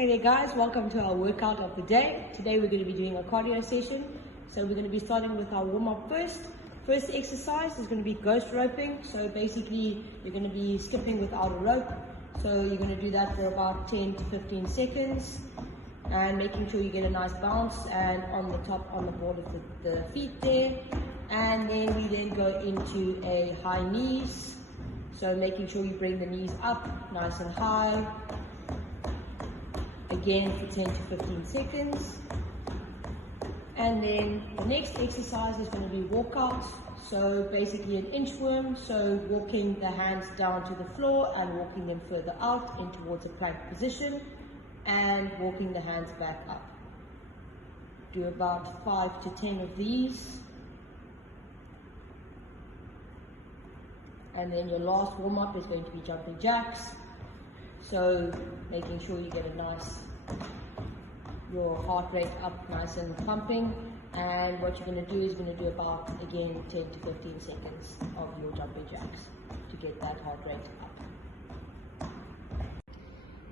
Hey there guys, welcome to our workout of the day. Today we're going to be doing a cardio session. So we're going to be starting with our warm-up first. First exercise is going to be ghost roping. So basically you're going to be skipping without a rope. So you're going to do that for about 10 to 15 seconds. And making sure you get a nice bounce and on the top, on the ball of the feet there. And then we then go into a high knees. So making sure you bring the knees up nice and high. Again for 10 to 15 seconds. And then the next exercise is going to be walkout. So basically an inchworm, so walking the hands down to the floor and walking them further out in towards a plank position and walking the hands back up. Do about 5 to 10 of these. And then your last warm-up is going to be jumping jacks. So making sure you get a nice, your heart rate up nice and pumping. And what you're going to do is going to do about, again, 10 to 15 seconds of your jumping jacks to get that heart rate up.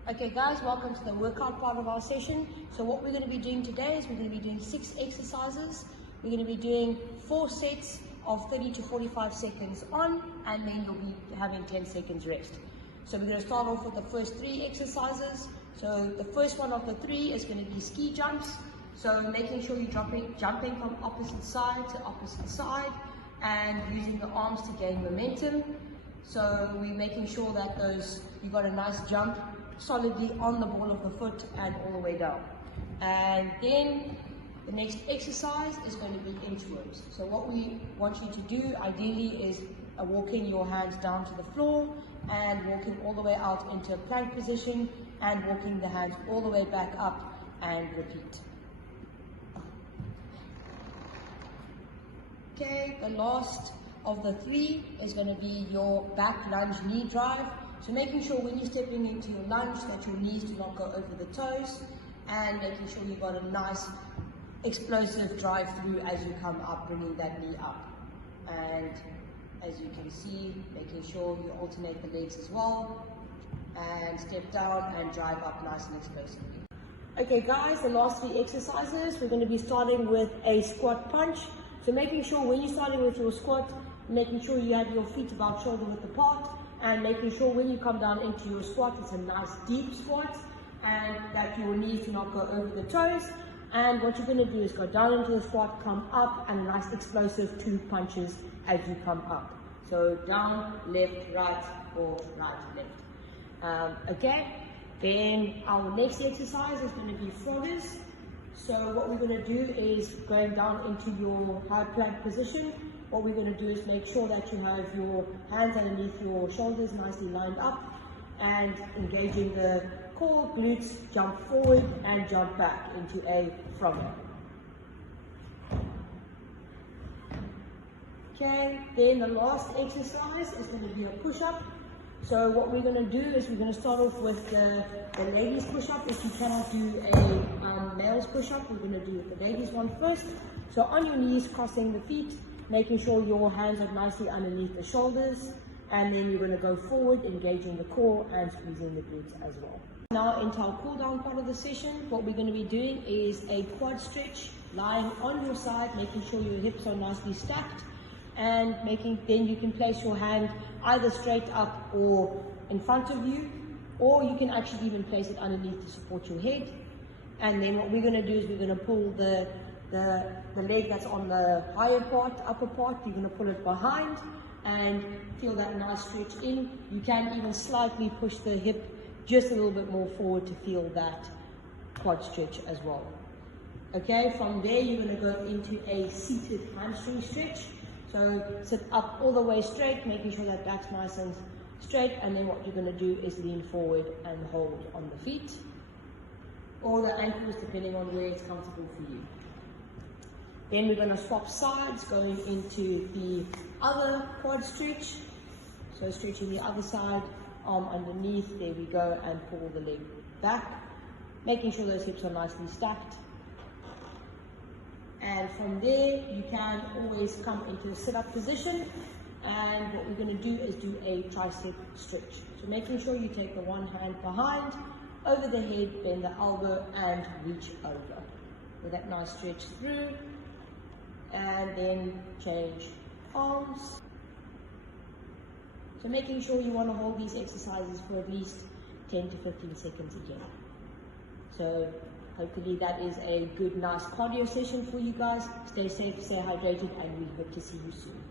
Okay guys, welcome to the workout part of our session. So what we're going to be doing today is we're going to be doing 6 exercises. We're going to be doing 4 sets of 30 to 45 seconds on, and then you'll be having 10 seconds rest. So we're going to start off with the first 3 exercises. So the first one of the 3 is going to be ski jumps. So making sure you're jumping from opposite side to opposite side and using the arms to gain momentum. So we're making sure that you got a nice jump solidly on the ball of the foot and all the way down. And then the next exercise is going to be inchworms. So what we want you to do ideally is walking your hands down to the floor and walking all the way out into a plank position and walking the hands all the way back up and repeat. Okay, the last of the 3 is going to be your back lunge knee drive. So making sure when you're stepping into your lunge that your knees do not go over the toes and making sure you've got a nice explosive drive through as you come up, bringing that knee up. And as you can see, making sure you alternate the legs as well and step down and drive up nice and explosively. Okay guys, the last 3 exercises, we're going to be starting with a squat punch. So making sure when you're starting with your squat, making sure you have your feet about shoulder width apart and making sure when you come down into your squat, it's a nice deep squat and that your knees do not go over the toes. And what you're going to do is go down into the squat, come up, and a nice explosive 2 punches as you come up. So down, left, right, or right, left. Okay, then our next exercise is going to be froggers. So what we're going to do is going down into your high plank position. What we're going to do is make sure that you have your hands underneath your shoulders nicely lined up and engaging the core, glutes, jump forward and jump back into a frogger. Okay, then the last exercise is going to be a push-up. So what we're going to do is we're going to start off with the ladies push-up. If you cannot do a male's push-up, we're going to do the ladies one first. So on your knees, crossing the feet, making sure your hands are nicely underneath the shoulders, and then you're going to go forward, engaging the core and squeezing the glutes as well. Now into our cool down part of the session, what we're going to be doing is a quad stretch, lying on your side, making sure your hips are nicely stacked, and then you can place your hand either straight up or in front of you, or you can actually even place it underneath to support your head. And then what we're going to do is we're going to pull the leg that's on the higher part, upper part, you're going to pull it behind and feel that nice stretch in. You can even slightly push the hip just a little bit more forward to feel that quad stretch as well. Okay, from there you're going to go into a seated hamstring stretch. So sit up all the way straight, making sure that back's nice and straight, and then what you're going to do is lean forward and hold on the feet or the ankles depending on where it's comfortable for you. Then we're going to swap sides, going into the other quad stretch. So stretching the other side, arm underneath, there we go, and pull the leg back, making sure those hips are nicely stacked. And from there, you can always come into a sit-up position. And what we're going to do is do a tricep stretch. So making sure you take the one hand behind, over the head, bend the elbow and reach over. With that nice stretch through, and then change arms. So making sure you want to hold these exercises for at least 10 to 15 seconds again. So hopefully that is a good, nice cardio session for you guys. Stay safe, stay hydrated, and we hope to see you soon.